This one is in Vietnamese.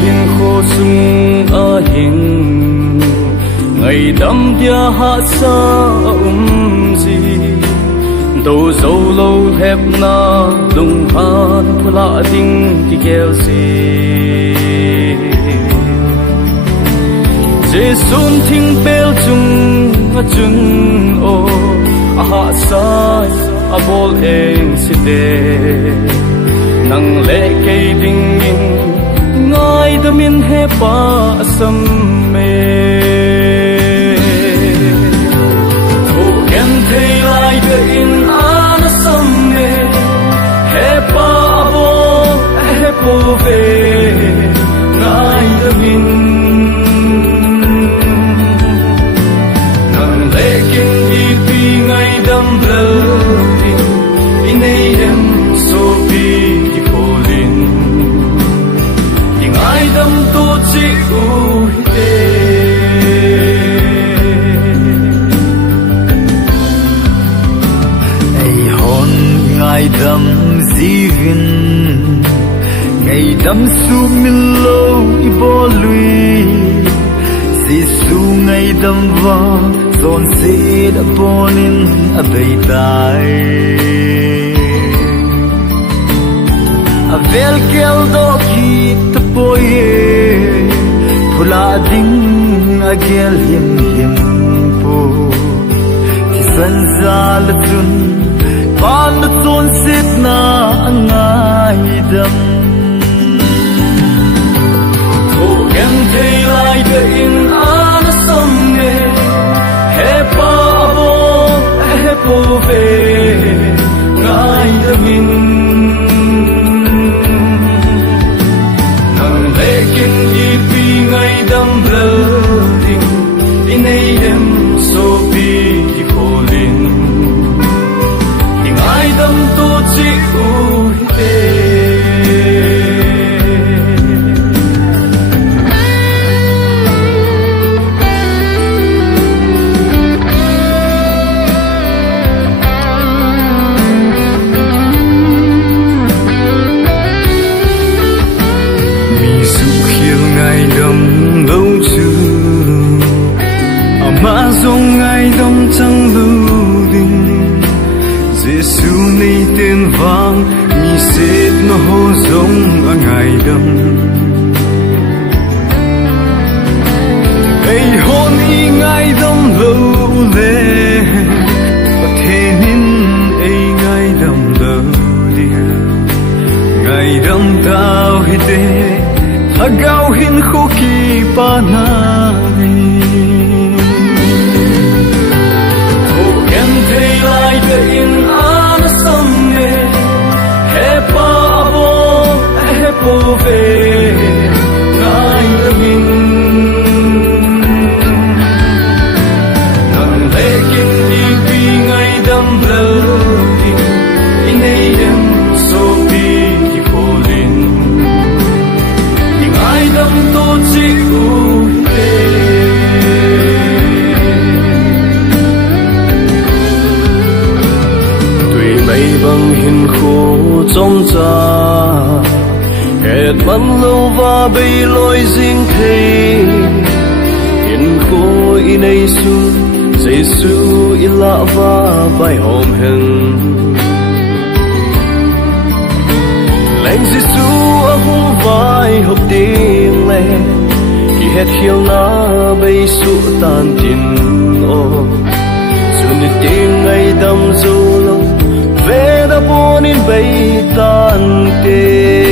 hiền khô sung a hình ngày đắm tia hạ sa gì đầu dâu lâu thép na đông hát phula ding ki kêu gì Giêsun thinh bel chung a chung o a hạ sai a bol eng si te nang lệ cây ding in ngài đâm in he pa sam me o ken thei lai de in an sam me he pa he po ve ngài đâm in nang lệ ken đi pi ngài đâm lơ in ei em so pi ai đâm tu chỉ ui tê ai hồn ngài đâm di vin ngài đâm su min lâu i bo lui Giêsu ngài đâm va son se đã bonin a bay tai a vel kel do ki poye phula ding agel him po ti sanzal tun pan ton sit na angai dam o ken thei lai de in an sam ne he pa he po ve ngai dam in lekin ipi ngay dam blurring inayem so pi ki kholin ingay dam to chi u te mà dòng ngày đông trăng lưu đình Giêsu này tên vang mi xếp nó hô giống ở ngày đông ấy hôn y ngày đông lâu lệ và thế nên ấy ngày đông lâu đi ngày đông tao hi tê thà gạo hin khô kỳ pa na in an sam ne he pa he po ve ngai min nang lekin di pi ngai dam blurring in em so pi ki kholin ngai dam to chi u bằng hình khô trong cha hẹt bắn lâu và bay lối riêng thế hình khô in ấy su Giêsu in lạ và bài hòm hình lạnh Giêsu ở hông vai hộp tiếng lệ khi hẹt khiêu na bay su tan tin ô xuân tiếng ngày đâm dâu lâu về đã buồn in bay tan tê